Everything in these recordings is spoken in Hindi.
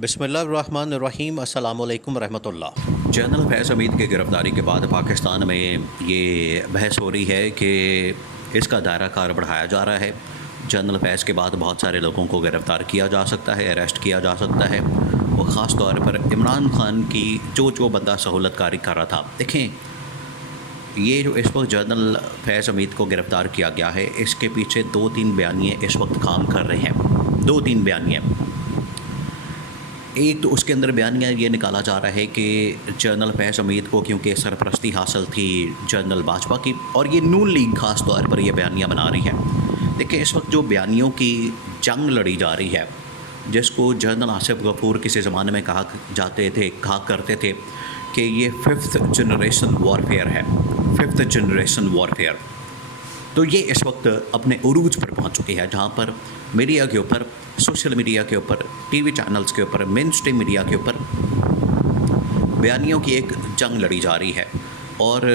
बिस्मिल्लाहिर्रहमानिर्रहीम अस्सलामुअलैकुम रहमतुल्लाह। जनरल फैज़ हमीद की गिरफ़्तारी के बाद पाकिस्तान में ये बहस हो रही है कि इसका दायरा कार बढ़ाया जा रहा है। जनरल फैज़ के बाद बहुत सारे लोगों को गिरफ़्तार किया जा सकता है, अरेस्ट किया जा सकता है। वो ख़ास तौर पर इमरान खान की जो बंदा सहूलतकारी कर रहा था। देखें, ये जो इस वक्त जनरल फैज़ हमीद को गिरफ़्तार किया गया है, इसके पीछे 2-3 बयानिए इस वक्त काम कर रहे हैं। 2-3 बयानिए। एक तो उसके अंदर बयानिया ये निकाला जा रहा है कि जनरल फैज़ हमीद को क्योंकि सरपरस्ती हासिल थी जनरल बाजवा की, और ये नून लीग ख़ास तौर पर ये बयानिया बना रही है। देखिए, इस वक्त जो बयानियों की जंग लड़ी जा रही है, जिसको जनरल आसिफ गफूर किसी ज़माने में कहा करते थे कि ये 5th जनरेशन वॉरफेयर है, 5th जनरेशन वॉरफेयर। तो ये इस वक्त अपने उरूज पर पहुंच चुकी है, जहां पर मीडिया के ऊपर, सोशल मीडिया के ऊपर, टीवी चैनल्स के ऊपर, मेन स्ट्रीम मीडिया के ऊपर बयानियों की एक जंग लड़ी जा रही है। और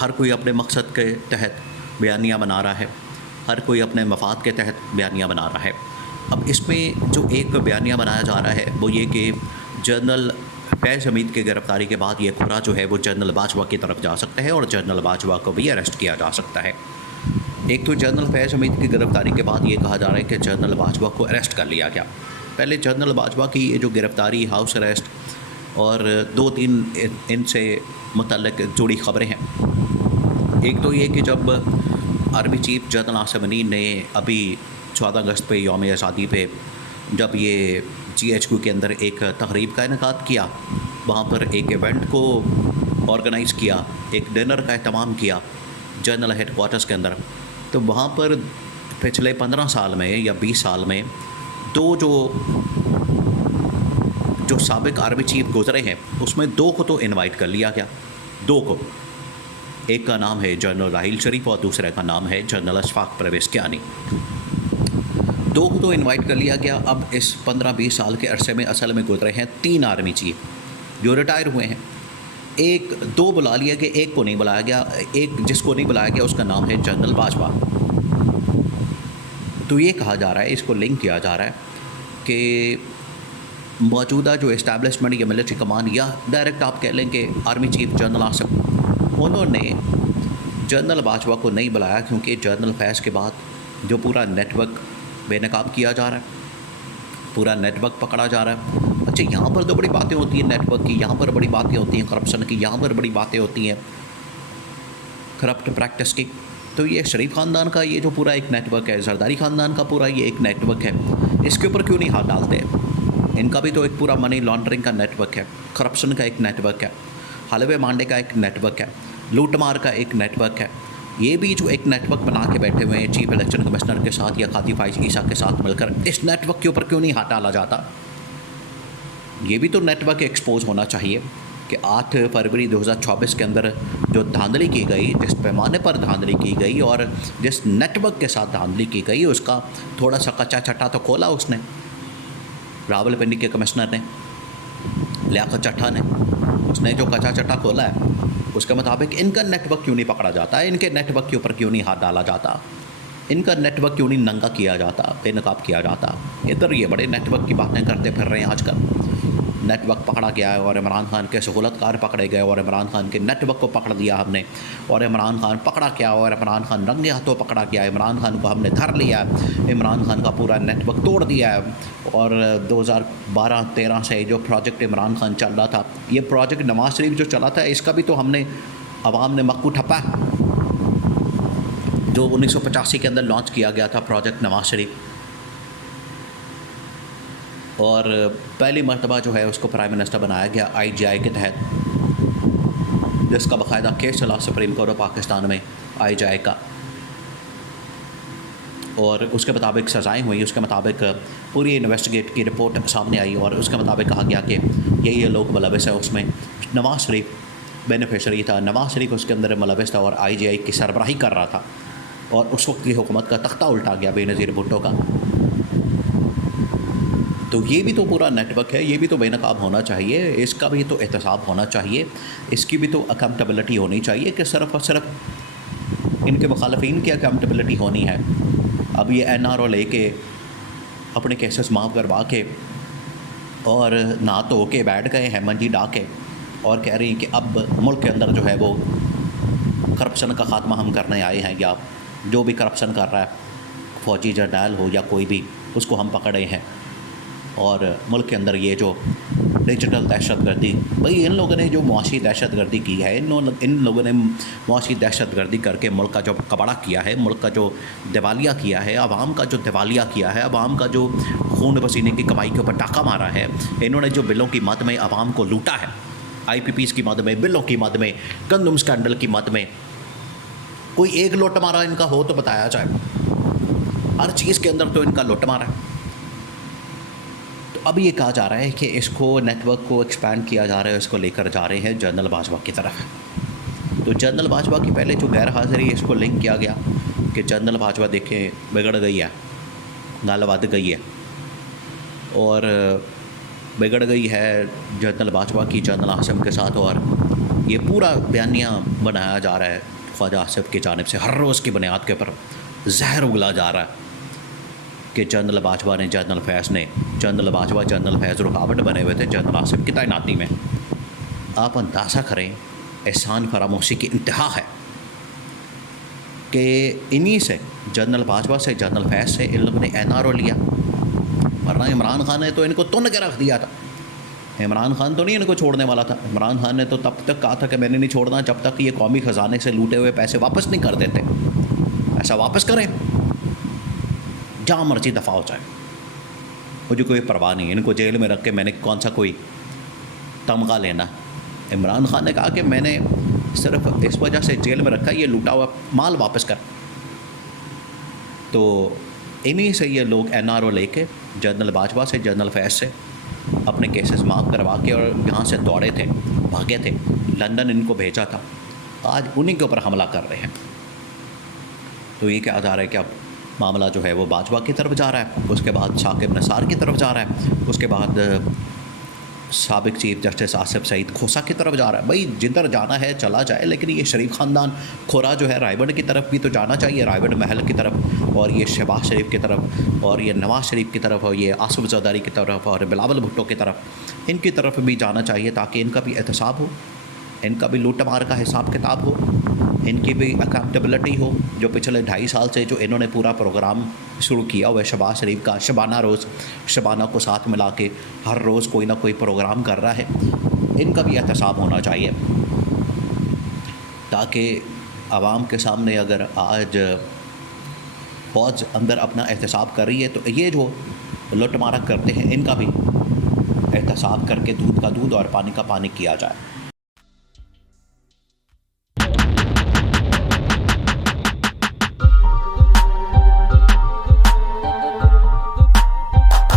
हर कोई अपने मकसद के तहत बयानियाँ बना रहा है, हर कोई अपने मफाद के तहत बयानियाँ बना रहा है। अब इसमें जो एक बयानिया बनाया जा रहा है वो ये कि जनरल फैज़ हमीद की गिरफ़्तारी के बाद ये खुरा जो है वो जनरल बाजवा की तरफ जा सकता है और जनरल बाजवा को भी अरेस्ट किया जा सकता है। एक तो जनरल फैज़ हमीद की गिरफ़्तारी के बाद ये कहा जा रहा है कि जनरल बाजवा को अरेस्ट कर लिया गया। पहले जनरल बाजवा की ये जो गिरफ़्तारी, हाउस अरेस्ट और 2-3 इनसे मुतल्लिक़ जुड़ी ख़बरें हैं। एक तो ये कि जब army chief general Asim Munir ने अभी 14 अगस्त पे यौम आज़ादी पे जब ये GHQ के अंदर एक तक़रीब का इनेकाद किया, वहाँ पर एक इवेंट को ऑर्गेनाइज़ किया, एक डिनर का एहतमाम किया जनरल हेडक्वार्टर्स के अंदर। तो वहाँ पर पिछले 15 साल में या 20 साल में दो जो साबिक़ आर्मी चीफ़ गुज़रे हैं, उसमें 2 को तो इनवाइट कर लिया गया। 2 को, एक का नाम है जनरल राहील शरीफ और दूसरे का नाम है जनरल अशफाक परवेज़ कियानी। 2 को तो इनवाइट कर लिया गया। अब इस 15-20 साल के अरसे में असल में गुज़रे हैं 3 आर्मी चीफ़ जो रिटायर हुए हैं। 2 बुला लिया गया, एक को नहीं बुलाया गया। एक जिसको नहीं बुलाया गया उसका नाम है जनरल बाजवा। तो ये कहा जा रहा है, इसको लिंक किया जा रहा है कि मौजूदा जो इस्टेब्लिशमेंट या मिलिट्री कमान, या डायरेक्ट आप कह लें कि आर्मी चीफ़ जनरल आसिफ, उन्होंने जनरल बाजवा को नहीं बुलाया क्योंकि जनरल फैज़ के बाद जो पूरा नेटवर्क बेनकाब किया जा रहा है, पूरा नेटवर्क पकड़ा जा रहा है। अच्छा, यहाँ पर तो बड़ी बातें होती हैं नेटवर्क की, यहाँ पर बड़ी बातें होती हैं करप्शन की, यहाँ पर बड़ी बातें होती हैं करप्ट प्रैक्टिस की। तो ये शरीफ ख़ानदान का ये जो पूरा एक नेटवर्क है, जरदारी ख़ानदान का पूरा ये एक नेटवर्क है, इसके ऊपर क्यों नहीं हाथ डालते? इनका भी तो एक पूरा मनी लॉन्ड्रिंग का नेटवर्क है, करप्शन का एक नेटवर्क है, हलवे मांडे का एक नेटवर्क है, लूटमार का एक नेटवर्क है। ये भी जो एक नेटवर्क बना के बैठे हुए हैं चीफ इलेक्शन कमिश्नर के साथ या कादी फाइज ईसा के साथ मिलकर, इस नेटवर्क के ऊपर क्यों नहीं हाथ डाला जाता? ये भी तो नेटवर्क एक्सपोज होना चाहिए कि 8 फरवरी 2024 के अंदर जो धांधली की गई, जिस पैमाने पर धांधली की गई और जिस नेटवर्क के साथ धांधली की गई, उसका थोड़ा सा कच्चा चट्टा तो खोला उसने, रावलपिंडी के कमिश्नर ने, लियाकत चट्टा ने। उसने जो कच्चा चट्टा खोला है उसके मुताबिक इनका नेटवर्क क्यों नहीं पकड़ा जाता है? इनके नेटवर्क के ऊपर क्यों नहीं हाथ डाला जाता? इनका नेटवर्क क्यों नहीं नंगा किया जाता, बेनकाब किया जाता? इधर ये बड़े नेटवर्क की बातें करते फिर रहे हैं आजकल। नेटवर्क पकड़ा गया है और इमरान खान के सहूलतकार पकड़े गए और इमरान खान के नेटवर्क को पकड़ लिया हमने, और इमरान खान पकड़ा गया और इमरान खान रंगे हाथों पकड़ा गया। इमरान खान को हमने धर लिया, इमरान खान का पूरा नेटवर्क तोड़ दिया है। और 2012-13 से जो प्रोजेक्ट इमरान खान चल रहा था, ये प्रोजेक्ट नवाज शरीफ जो चला था, इसका भी तो हमने, अवाम ने मक्कू ठप्पा, जो 1985 के अंदर लॉन्च किया गया था प्रोजेक्ट नवाज शरीफ, और पहली मरतबा जो है उसको प्राइम मिनिस्टर बनाया गया IGI के तहत, जिसका बाकायदा केस चला सुप्रीम कोर्ट ऑफ पाकिस्तान में IGI का, और उसके मुताबिक सज़ाएँ हुई। उसके मुताबिक पूरी इन्वेस्टिगेट की रिपोर्ट सामने आई और उसके मुताबिक कहा गया कि ये लोग मुलविस है। उसमें नवाज शरीफ बेनिफिशरी था, नवाज शरीफ उसके अंदर मुलविस था और IGI की सरबराही कर रहा था, और उस वक्त की हुकूमत का तख्ता उल्टा गया बेनज़ीर भुट्टो का। तो ये भी तो पूरा नेटवर्क है, ये भी तो बेनकाब होना चाहिए, इसका भी तो एहतसाब होना चाहिए, इसकी भी तो अकाउंटेबिलिटी होनी चाहिए कि सिर्फ़ और सिर्फ इनके मुखालफिन की अकाउंटेबिलिटी होनी है। अब ये NRO लेके अपने केसेस माफ़ करवा के और ना तो के बैठ गए हैं मंजी डाके और कह रही हैं कि अब मुल्क के अंदर जो है वो करप्शन का ख़ात्मा हम करने आए हैं, या जो भी करप्शन कर रहा है फौजी जर्नैल हो या कोई भी, उसको हम पकड़े हैं। और मुल्क के अंदर ये जो डिजिटल दहशतगर्दी, भाई इन लोगों ने जो मुआशी दहशतगर्दी की है, इन लोगों ने मुआशी दहशतगर्दी करके मुल्क का जो कबाड़ा किया है, मुल्क का जो दिवालिया किया है, आवाम का जो दिवालिया किया है, आवाम का जो खून पसीने की कमाई के ऊपर टाका मारा है, इन्होंने जो बिलों की मद में आवाम को लूटा है, IPPs की मद में, बिलों की मद में, गंदम स्कैंडल की मद में। कोई एक लुट मारा इनका हो तो बताया जाए। हर चीज़ के अंदर तो इनका लुट मारा है। तो अब ये कहा जा रहा है कि इसको नेटवर्क को एक्सपैंड किया जा रहा है, इसको लेकर जा रहे हैं जनरल बाजवा की तरफ। तो जनरल बाजवा की पहले जो गैर हाज़िरी है, इसको लिंक किया गया कि जनरल बाजवा देखें बिगड़ गई है, गल वध गई है, और बिगड़ गई है जनरल बाजवा की जनरल आसिफ के साथ। और ये पूरा बयानिया बनाया जा रहा है ख्वाजा आसिफ की जानिब से, हर रोज़ की बुनियाद के ऊपर जहर उगला जा रहा है कि जनरल बाजवा ने, जनरल फैज़ रुकावट बने हुए थे जनरल आसिफ की तैनाती में। आप अंदाज़ा करें, एहसान फरामोशी की इंतहा है कि इन्हीं से, जनरल बाजवा से, जनरल फैज़ से इन लोगों ने NRO लिया, वरना इमरान खान ने तो इनको तुन के रख दिया था। इमरान खान तो नहीं इनको छोड़ने वाला था। इमरान खान ने तो तब तक कहा था कि मैंने नहीं छोड़ना जब तक ये कौमी ख़जाने से लूटे हुए पैसे वापस नहीं कर देते। ऐसा वापस करें, जहाँ मर्जी दफ़ा हो जाए, मुझे कोई परवाह नहीं। इनको जेल में रख के मैंने कौन सा कोई तमगा लेना। इमरान खान ने कहा कि मैंने सिर्फ इस वजह से जेल में रखा, ये लूटा हुआ माल वापस कर। तो इन्हीं से ये लोग NRO लेके जनरल बाजवा से, जनरल फैज़ से अपने केसेस माफ़ करवा के और यहाँ से दौड़े थे, भागे थे, लंदन इनको भेजा था, आज उन्हीं के ऊपर हमला कर रहे हैं। तो ये क्या जा रहा है कि अब मामला जो है वो बाजवा की तरफ जा रहा है, उसके बाद साकिब निसार की तरफ जा रहा है, उसके बाद साबिक चीफ जस्टिस आसिफ सईद खोसा की तरफ जा रहा है। भाई जिधर जाना है चला जाए, लेकिन ये शरीफ ख़ानदान खोरा जो है रायगढ़ की तरफ भी तो जाना चाहिए, रायगढ़ महल की तरफ, और ये शहबाज शरीफ की तरफ, और ये नवाज़ शरीफ की तरफ, और ये आसिफ ज़रदारी की तरफ, और बिलावल भुट्टो की तरफ, इनकी तरफ भी जाना चाहिए, ताकि इनका भी एहतसाब हो, इनका भी लूट मार का हिसाब किताब हो, इनकी भी अकाउंटेबिलिटी हो। जो पिछले 2.5 साल से जो इन्होंने पूरा प्रोग्राम शुरू किया हुआ है शहबाज शरीफ का, शबाना को साथ मिला के हर रोज़ कोई ना कोई प्रोग्राम कर रहा है, इनका भी एहतसाब होना चाहिए, ताकि आवाम के सामने अगर आज फौज अंदर अपना एहतसाब कर रही है, तो ये जो लुट मारा करते हैं इनका भी एहतसाब करके दूध का दूध और पानी का पानी किया जाए।